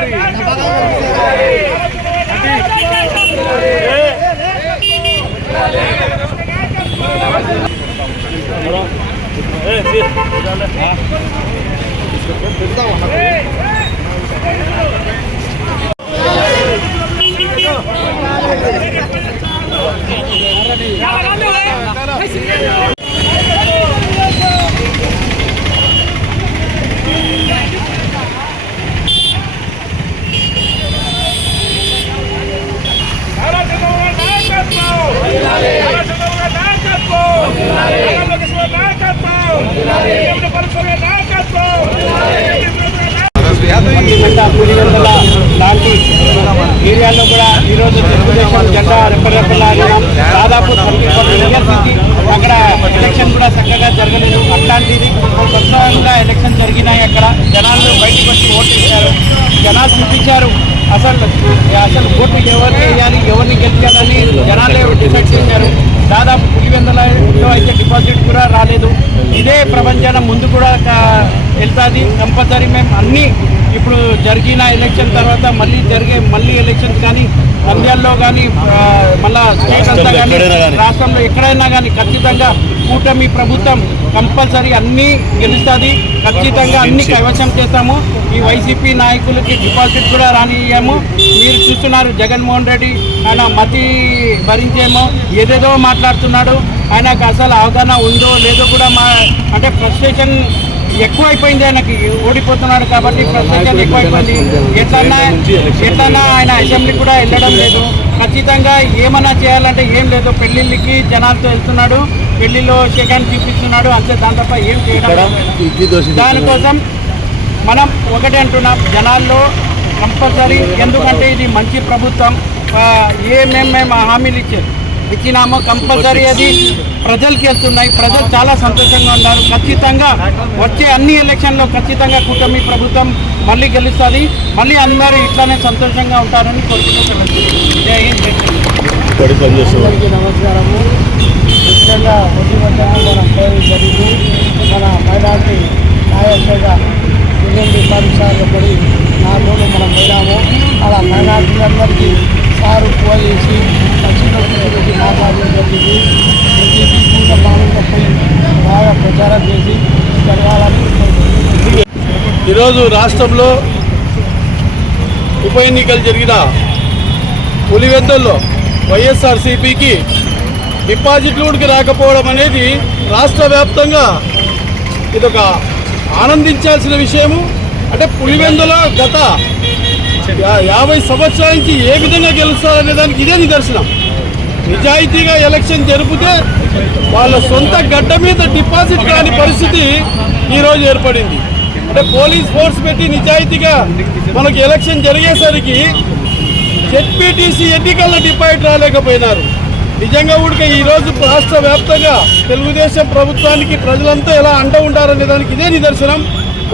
పెడతా లాంటి ఏరియాల్లో కూడా ఈరోజు తెలుగుదేశం జెండా రెప్పరెప్పలాడడం దాదాపు సమీపంలో అక్కడ ఎలక్షన్ కూడా చక్కగా జరగలేదు అట్లాంటిది స్వచ్ఛంగా ఎలక్షన్ జరిగినాయి అక్కడ జనాలు బయటకు వచ్చి ఓటు వేశారు జనాలు చూపించారు అసలు అసలు ఓటు ఎవరిని వేయాలి ఎవరిని గెలిచాలని జనాలే డిసైడ్ చేశారు దాదాపు పులివెందులలో అయితే డిపాజిట్ కూడా రాలేదు. ఇదే ప్రపంచాన ముందు కూడా వెళ్తుంది. కంపల్సరీ మేము అన్ని ఇప్పుడు జరిగిన ఎలక్షన్ తర్వాత మళ్ళీ జరిగే మళ్ళీ ఎలక్షన్స్ కానీ నంద్యాలలో కానీ మళ్ళా స్టేట్ అంతా కానీ రాష్ట్రంలో ఎక్కడైనా కానీ ఖచ్చితంగా కూటమి ప్రభుత్వం కంపల్సరీ అన్నీ గెలుస్తుంది. ఖచ్చితంగా అన్ని కైవశం చేస్తాము. ఈ వైసీపీ నాయకులకి డిపాజిట్ కూడా రానియ్యాము. మీరు చూస్తున్నారు జగన్మోహన్ రెడ్డి ఆయన మతి భరించేమో ఏదేదో మాట్లాడుతున్నాడు. ఆయనకు అసలు అవగాహన ఉందో లేదో కూడా మా అంటే ఫ్రస్ట్రేషన్ ఎక్కువైపోయింది ఆయనకి. ఓడిపోతున్నాడు కాబట్టి ఫ్రస్ట్రేషన్ ఎక్కువైపోయింది. ఎట్లన్నా ఎట్లన్నా ఆయన అసెంబ్లీ కూడా వెళ్ళడం లేదు. ఖచ్చితంగా ఏమన్నా చేయాలంటే ఏం లేదు. పెళ్ళిళ్ళకి జనాలతో వెళ్తున్నాడు. పెళ్ళిలో సెకండ్ చూపిస్తున్నాడు. అంతే దాని తప్ప ఏం చేయడం. దానికోసం మనం ఒకటే అంటున్నాం. జనాల్లో కంపల్సరీ ఎందుకంటే ఇది మంచి ప్రభుత్వం. ఏమేం మేము హామీలు ఇచ్చారు? ఇచ్చినామో కంపల్సరీ అది ప్రజలకి వెళ్తున్నాయి ప్రజలు చాలా సంతోషంగా ఉన్నారు. ఖచ్చితంగా వచ్చే అన్ని ఎలక్షన్లో ఖచ్చితంగా కూటమి ప్రభుత్వం మళ్ళీ గెలుస్తుంది. మళ్ళీ అందరూ ఇట్లానే సంతోషంగా ఉంటారని కోరుకుంటున్నాను. జై హింద్. అందరికీ నమస్కారము. ముఖ్యంగా మన పేరు జరిగి మన మైనార్టీ పరిసరాలు పడి నాలుగు మనం పోయినాము. అలా మైనార్టీలందరికీ సారు ఫోన్ చేసి లక్ష్మీ మాట్లాడడం జరిగింది. బీజేపీ కూడా బాగా బాగా ప్రచారం చేసి జరగాలని ఈరోజు రాష్ట్రంలో ఉప ఎన్నికలు జరిగిన పులివెందుల్లో వైఎస్ఆర్సీపీకి డిపాజిట్లుకి రాకపోవడం అనేది రాష్ట్ర వ్యాప్తంగా ఇదొక ఆనందించాల్సిన విషయము. అంటే పులివెందుల గత యాభై సంవత్సరాల నుంచి ఏ విధంగా గెలుస్తారనే దానికి ఇదే నిదర్శనం. నిజాయితీగా ఎలక్షన్ జరిపితే వాళ్ళ సొంత గడ్డ మీద డిపాజిట్ కాని పరిస్థితి ఈరోజు ఏర్పడింది. అంటే పోలీస్ ఫోర్స్ పెట్టి నిజాయితీగా మనకు ఎలక్షన్ జరిగేసరికి జెడ్పీటీసీ ఎన్నికల్లో డిపాజిట్ రాలేకపోయినారు. నిజంగా కూడా ఈరోజు రాష్ట్ర వ్యాప్తంగా తెలుగుదేశం ప్రభుత్వానికి ప్రజలంతా ఎలా అండ ఉండారనే దానికి ఇదే నిదర్శనం.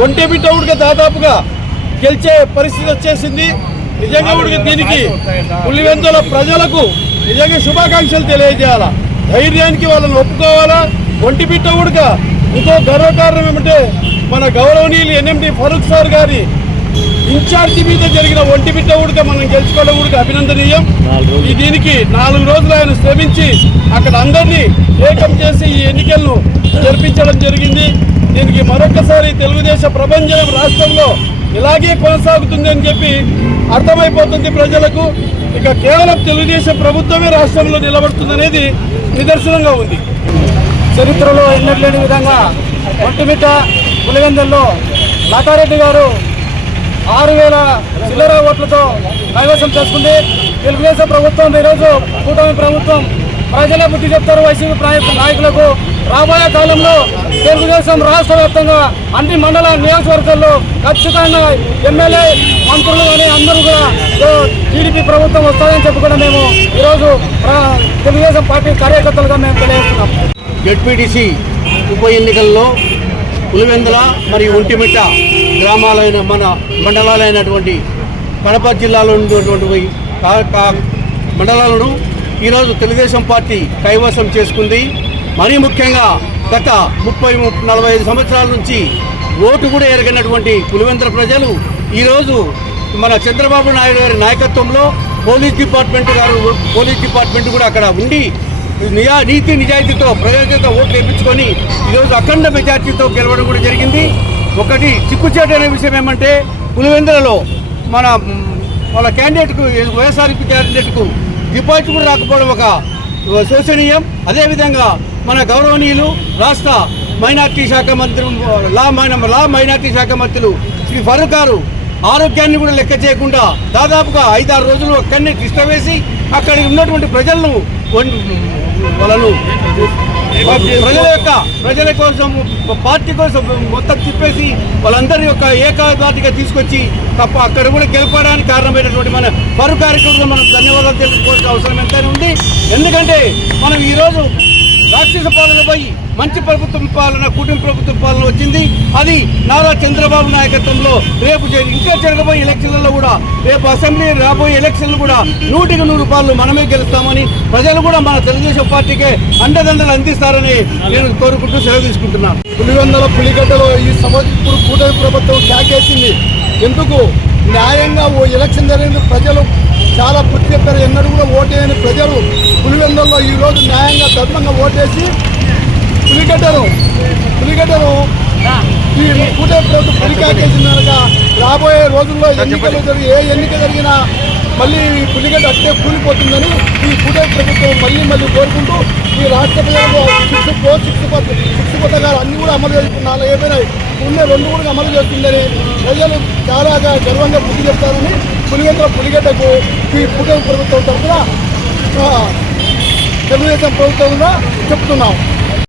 ఒంటె బిడ్డ దాదాపుగా గెలిచే పరిస్థితి వచ్చేసింది. నిజంగా కూడా దీనికి పులివెందుల ప్రజలకు నిజంగా శుభాకాంక్షలు తెలియజేయాలా? ధైర్యానికి వాళ్ళని ఒప్పుకోవాలా? ఒంటి బిడ్డ ఉడక. ఇంకో గర్వకారణం ఏమంటే మన గౌరవనీయులు ఎన్ఎండి ఫరూక్ సార్ గారి ఇన్ఛార్జి మీద జరిగిన ఒంటి బిడ్డ ఉడక మనం గెలుచుకోవడం ఉడక అభినందనీయం. ఈ దీనికి నాలుగు రోజులు ఆయన శ్రమించి అక్కడ అందరినీ ఏకం చేసి ఈ ఎన్నికలను జరిపించడం జరిగింది. దీనికి మరొకసారి తెలుగుదేశం ప్రభంజనం రాష్ట్రంలో ఇలాగే కొనసాగుతుంది అని చెప్పి అర్థమైపోతుంది ప్రజలకు. ఇక కేవలం తెలుగుదేశం ప్రభుత్వమే రాష్ట్రంలో నిలబడుతుందనేది నిదర్శనంగా ఉంది. చరిత్రలో ఎన్నట్లేని విధంగా ఒంటిమిట్ట పులివెందుల్లో లతారెడ్డి గారు ఆరు వేల చిల్లర ఓట్లతో కైవసం చేసుకుంది. తెలుగుదేశం ప్రభుత్వం ఈరోజు కూటమి ప్రభుత్వం ప్రజల బుద్ధి చెప్తారు. వైసీపీ నాయకు- నాయకులకు రాబోయే కాలంలో తెలుగుదేశం రాష్ట్ర వ్యాప్తంగా అన్ని మండల నియోజకవర్గాల్లో ఖచ్చితంగా ఎమ్మెల్యే మంత్రులు అని అందరూ కూడా టీడీపీ ప్రభుత్వం వస్తుందని చెప్పి కూడా మేము ఈరోజు తెలుగుదేశం పార్టీ కార్యకర్తలుగా మేము తెలియజేస్తున్నాం. జడ్పీటీసీ ఉప ఎన్నికల్లో పులివెందుల మరియు ఒంటిమిట్ట గ్రామాలైన మన మండలాలైనటువంటి కడప జిల్లాలో ఉన్నటువంటి మండలాలను ఈరోజు తెలుగుదేశం పార్టీ కైవసం చేసుకుంది. మరీ ముఖ్యంగా గత ముప్పై నలభై ఐదు సంవత్సరాల నుంచి ఓటు కూడా ఎరగినటువంటి పులివెందుల ప్రజలు ఈరోజు మన చంద్రబాబు నాయుడు గారి నాయకత్వంలో పోలీస్ డిపార్ట్మెంట్ గారు పోలీస్ డిపార్ట్మెంట్ కూడా అక్కడ ఉండి నిజా నీతి నిజాయితీతో ప్రజలతో ఓట్లు వేయించుకొని ఈరోజు అఖండ మెజార్టీతో గెలవడం కూడా జరిగింది. ఒకటి చిక్కుచేట అనే విషయం ఏమంటే పులివెందులలో మన వాళ్ళ క్యాండిడేట్కు వైఎస్ఆర్పి క్యాండిడేట్కు డిపాజిట్ కూడా రాకపోవడం ఒక శోచనీయం అదేవిధంగా మన గౌరవనీయులు రాష్ట్ర మైనార్టీ శాఖ మంత్రి లా మైన లా మైనార్టీ శాఖ మంత్రులు శ్రీ ఫరూక్ గారు ఆరోగ్యాన్ని కూడా లెక్క చేయకుండా దాదాపుగా ఐదారు రోజులు అక్కడనే వేసి అక్కడ ఉన్నటువంటి ప్రజలను వన్- వాళ్ళను ప్రజల యొక్క ప్రజల కోసం పార్టీ కోసం మొత్తం తిప్పేసి వాళ్ళందరి యొక్క ఏకాధాటిగా తీసుకొచ్చి తప్ప అక్కడ కూడా గెలపడానికి కారణమైనటువంటి మన పరు కార్యక్రమంలో మనం ధన్యవాదాలు తెలుసుకోవాల్సిన అవసరం ఎంతైనా ఉంది. ఎందుకంటే మనం ఈరోజు రాక్షస పాలనపై మంచి ప్రభుత్వం పాలన కూటమి ప్రభుత్వం పాలన వచ్చింది. అది నారా చంద్రబాబు నాయకత్వంలో రేపు జరి- ఇంకా జరగబోయే ఎలక్షన్లలో కూడా రేపు అసెంబ్లీ రాబోయే ఎలక్షన్లు కూడా నూటికి నూరు రూపాయలు మనమే గెలుస్తామని ప్రజలు కూడా మన తెలుగుదేశం పార్టీకే అండదండలు అందిస్తారని నేను కోరుకుంటూ సెలవు తీసుకుంటున్నాను. పులివెందల పులిగడ్డలో ఈ సంవత్సరం ఇప్పుడు కూటమి ప్రభుత్వం కాకేసింది ఎందుకు? న్యాయంగా ఓ ఎలక్షన్ జరిగింది. ప్రజలు చాలా పుట్టి చెప్పారు. ఎన్నడూ కూడా ఓటేయని ప్రజలు పులివెందల్లో ఈ రోజు న్యాయంగా ధర్మంగా ఓటేసి పులిగడ్డను పులిగడ్డను ఈ కూటమి ప్రభుత్వం పులి కాకేసింది కనుక రాబోయే రోజుల్లో ఎన్నికలు జరిగి ఏ ఎన్నిక జరిగినా మళ్ళీ పులిగడ్డ అట్టే కూలిపోతుందని ఈ కూటమి ప్రభుత్వం మళ్ళీ మళ్ళీ కోరుకుంటూ ఈ రాష్ట్ర ప్రజలకు సిక్స్ ఫోర్ సిక్స్ సిక్స్ అన్ని కూడా అమలు చేస్తున్నారు ఏమైనా ఉండే రెండు కూడా అమలు చేస్తుందని ప్రజలు చాలా గర్వంగా బుద్ధి చెప్తారని పులిగడ్డ పులిగడ్డకు ఈ కూటమి ప్రభుత్వం తరఫున తెలుగుదేశం ప్రభుత్వంగా చెప్తున్నాం.